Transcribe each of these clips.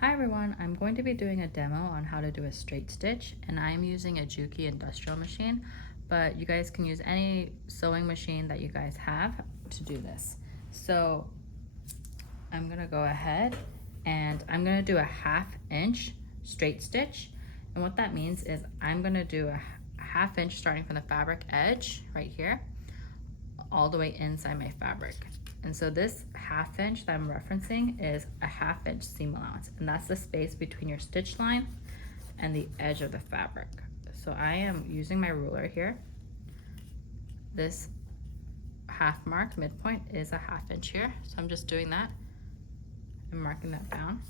Hi everyone, I'm going to be doing a demo on how to do a straight stitch, and I'm using a Juki industrial machine, but you guys can use any sewing machine that you guys have to do this. So I'm gonna go ahead and I'm gonna do a 1/2 inch straight stitch. And what that means is I'm gonna do a 1/2 inch starting from the fabric edge right here, all the way inside my fabric. And so this 1/2 inch that I'm referencing is a 1/2 inch seam allowance, and that's the space between your stitch line and the edge of the fabric. So I am using my ruler here. This half mark midpoint is a 1/2 inch here. So I'm just doing that and marking that down.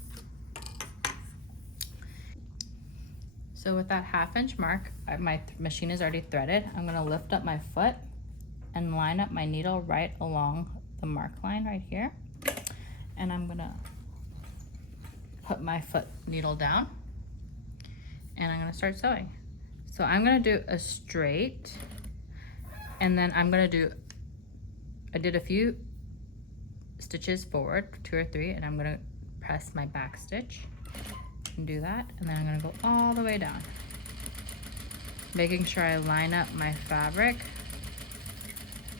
So with that 1/2 inch mark, my machine is already threaded. I'm gonna lift up my foot and line up my needle right along the mark line right here. And I'm gonna put my foot needle down and I'm gonna start sewing. So I'm gonna do a straight, and then I'm gonna do, I did a few stitches forward, 2 or 3, and I'm gonna press my back stitch and do that. And then I'm gonna go all the way down, making sure I line up my fabric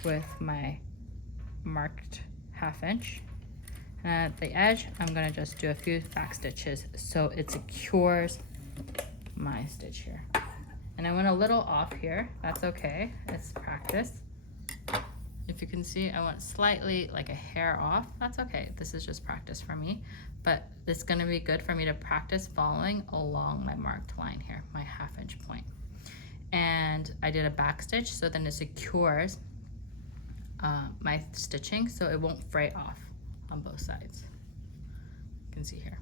with my marked 1/2 inch. And at the edge, I'm gonna just do a few back stitches so it secures my stitch here. And I went a little off here, that's okay, it's practice. If you can see, I went slightly like a hair off, that's okay. This is just practice for me, but it's gonna be good for me to practice following along my marked line here, my 1/2 inch point. And I did a back stitch so then it secures my stitching so it won't fray off on both sides. You can see here.